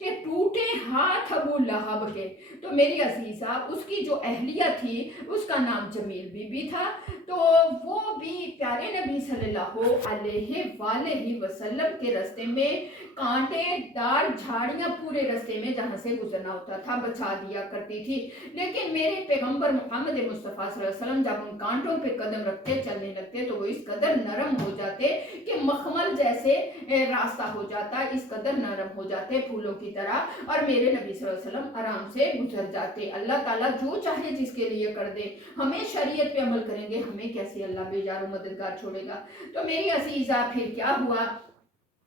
کہ ٹوٹے ہاتھ ابو لہب کے۔ تو میری عزیزہ اس کی جو اہلیہ تھی اس کا نام جمیل بی بی تھا، تو وہ بھی پیارے نبی صلی اللہ علیہ وآلہ وسلم کے راستے میں کانٹے دار جھاڑیاں پورے راستے میں جہاں سے گزرنا ہوتا تھا بچا دیا کرتی تھی، لیکن میرے پیغمبر محمد مصطفیٰ صلی اللہ علیہ وسلم جب ان کانٹوں پہ قدم رکھتے چلنے لگتے تو وہ اس قدر نرم ہو جاتے کہ مخمل جیسے راستہ ہو جاتا، اس قدر نرم ہو جاتے پھولوں کی طرح، اور میرے نبی صلی اللہ علیہ وسلم آرام سے گزر جاتے۔ اللہ تعالیٰ جو چاہے جس کے لیے کر دے، ہمیں شریعت پہ عمل کریں گے، ہمیں کیسے اللہ بے یار و مددگار چھوڑے گا۔ تو میری عزیزہ پھر کیا ہوا،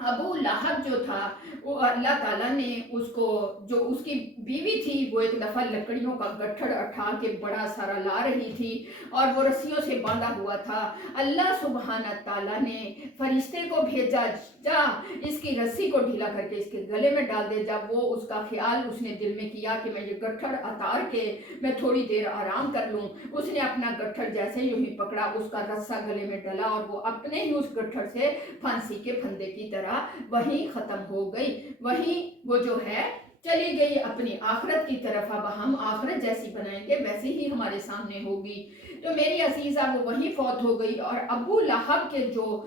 ابو لہب جو تھا وہ اللہ تعالیٰ نے اس کو، جو اس کی بیوی تھی وہ ایک دفعہ لکڑیوں کا گٹھڑ اٹھا کے بڑا سارا لا رہی تھی اور وہ رسیوں سے باندھا ہوا تھا۔ اللہ سبحانہ تعالیٰ نے فرشتے کو بھیجا، جا اس کی رسی کو ڈھیلا کر کے اس کے گلے میں ڈال دے۔ جب وہ اس کا خیال اس نے دل میں کیا کہ میں یہ گٹھڑ اتار کے میں تھوڑی دیر آرام کر لوں، اس نے اپنا گٹھڑ جیسے یوں ہی پکڑا، اس کا رسہ گلے میں ڈلا اور وہ اپنے ہی اس گٹھڑ سے پھانسی کے پھندے کی طرح وہیں ختم ہو گئی، وہیں وہ جو ہے چلی گئی اپنی آخرت کی طرف۔ اب ہم آخرت جیسی بنائیں گے ویسی ہی ہمارے سامنے ہوگی۔ تو میری عزیزہ وہ وہیں فوت ہو گئی، اور ابو لہب کے جو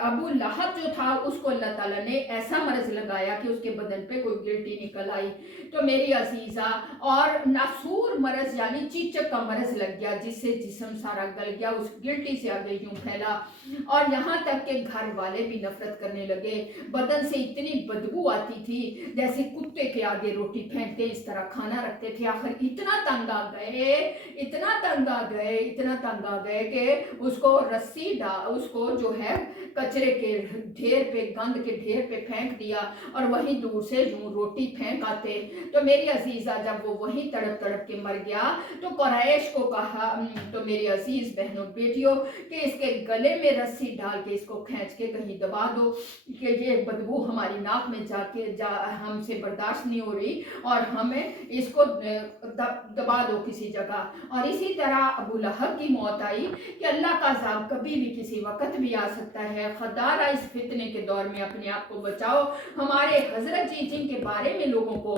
ابو لہب جو تھا اس کو اللہ تعالیٰ نے ایسا مرض لگایا کہ اس کے بدن پہ کوئی گلٹی نکل آئی۔ تو میری عزیزہ اور ناسور مرض یعنی چیچک کا مرض لگ گیا، جس سے جسم سارا گل گیا، اس گلٹی سے آگے یوں پھیلا، اور یہاں تک کہ گھر والے بھی نفرت کرنے لگے۔ بدن سے اتنی بدبو آتی تھی جیسے کتے کے آگے روٹی پھینکتے اس طرح کھانا رکھتے تھے۔ آخر اتنا تنگ آ گئے، اتنا تنگ آ گئے، اتنا تنگ آ گئے کہ اس کو رسی اس کو جو ہے کچرے کے ڈھیر پہ، گند کے ڈھیر پہ پھینک دیا، اور وہیں دور سے یوں روٹی پھینک آتے۔ تو میری عزیزہ جب وہ وہیں تڑپ تڑپ کے مر گیا تو قریش کو کہا، تو میری عزیز بہنوں بیٹیوں، کہ اس کے گلے میں رسی ڈال کے اس کو کھینچ کے کہیں دبا دو کہ یہ بدبو ہماری ناک میں ہم سے برداشت نہیں ہو رہی، اور ہمیں اس کو دبا دو کسی جگہ۔ اور اسی طرح ابو لہب کی موت آئی کہ اللہ کا عذاب کبھی بھی کسی وقت بھی آ سکتا ہے۔ خدارہ اس فتنے کے دور میں اپنے آپ کو بچاؤ۔ ہمارے حضرت جی جن کے بارے میں لوگوں کو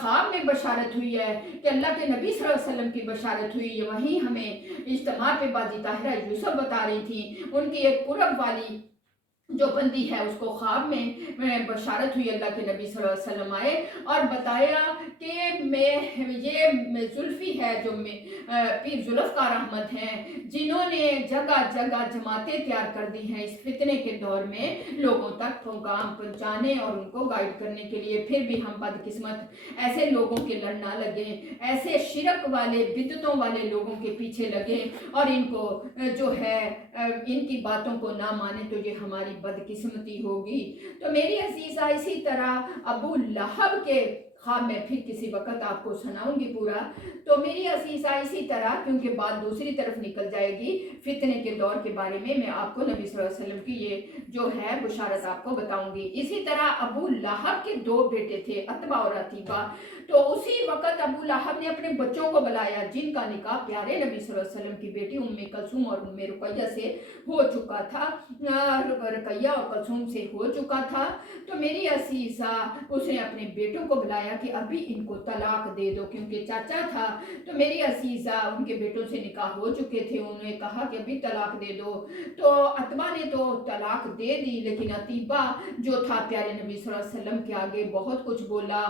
خواب میں بشارت ہوئی ہے کہ اللہ کے نبی صلی اللہ علیہ وسلم کی بشارت ہوئی، یہ وہیں ہمیں اجتماع پہ باجی طاہرہ یوسف بتا رہی تھی، ان کی ایک قرب والی جو بندی ہے اس کو خواب میں بشارت ہوئی، اللہ کے نبی صلی اللہ علیہ وسلم آئے اور بتایا کہ یہ زلفی ہے جو پیر ذوالفقار احمد ہیں، جنہوں نے جگہ جگہ جماعتیں تیار کر دی ہیں اس فتنے کے دور میں لوگوں تک پیغام پہنچانے اور ان کو گائیڈ کرنے کے لیے۔ پھر بھی ہم بدقسمت ایسے لوگوں کے لڑنا لگے، ایسے شرک والے بدعتوں والے لوگوں کے پیچھے لگے اور ان کو جو ہے ان کی باتوں کو نہ مانے، تو یہ ہماری بدقسمتی ہوگی۔ تو میری عزیزہ اسی طرح ابو لہب کے خواب میں پھر کسی وقت آپ کو سناؤں گی پورا۔ تو میری عزیزہ اسی طرح، کیونکہ بات دوسری طرف نکل جائے گی فتنے کے دور کے بارے میں آپ کو نبی صلی اللہ علیہ وسلم کی یہ جو ہے بشارت آپ کو بتاؤں گی۔ اسی طرح ابو لہب کے 2 بیٹے تھے، عتبہ اور عتیبہ۔ تو اسی وقت ابو لہب نے اپنے بچوں کو بلایا جن کا نکاح پیارے نبی صلی اللہ علیہ وسلم کی بیٹی ام کلثوم اور ام رقیہ سے ہو چکا تھا، رقیہ اور کلثوم سے ہو چکا تھا۔ تو میری عزیزہ اس نے اپنے بیٹوں کو بلایا کہ ابھی ان کو طلاق دے دو، کیونکہ چاچا تھا۔ تو میری عزیزہ ان کے بیٹوں سے نکاح ہو چکے تھے، انہوں نے کہا کہ ابھی طلاق دے دو۔ تو عتبہ نے تو طلاق دے دی، لیکن عتیبہ جو تھا پیارے نبی صلی اللہ علیہ وسلم کے آگے بہت کچھ بولا،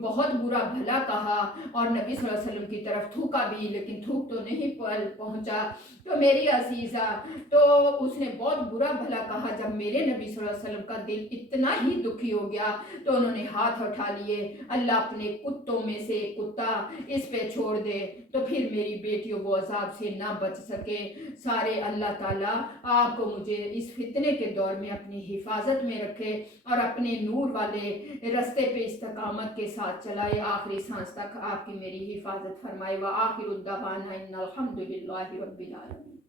بہت برا بھلا کہا، اور نبی صلی اللہ علیہ وسلم کی طرف تھوکا بھی، لیکن تھوک تو نہیں پہنچا۔ تو میری عزیزہ تو اس نے بہت برا بھلا کہا۔ جب میرے نبی صلی اللہ علیہ وسلم کا دل اتنا ہی دکھی ہو گیا تو انہوں نے ہاتھ اٹھا لیے، اللہ اپنے کتوں میں سے ایک کتا اس پہ چھوڑ دے تو پھر میری بیٹیوں وہ عذاب سے نہ بچ سکے۔ سارے اللہ تعالیٰ آپ کو مجھے اس فتنے کے دور میں اپنی حفاظت میں رکھے اور اپنے نور والے رستے پہ استقامت کے ساتھ چلائے، آخری سانس تک آپ کی میری حفاظت فرمائے۔ وآخر الدعوانا ان الحمد للہ رب العالمین۔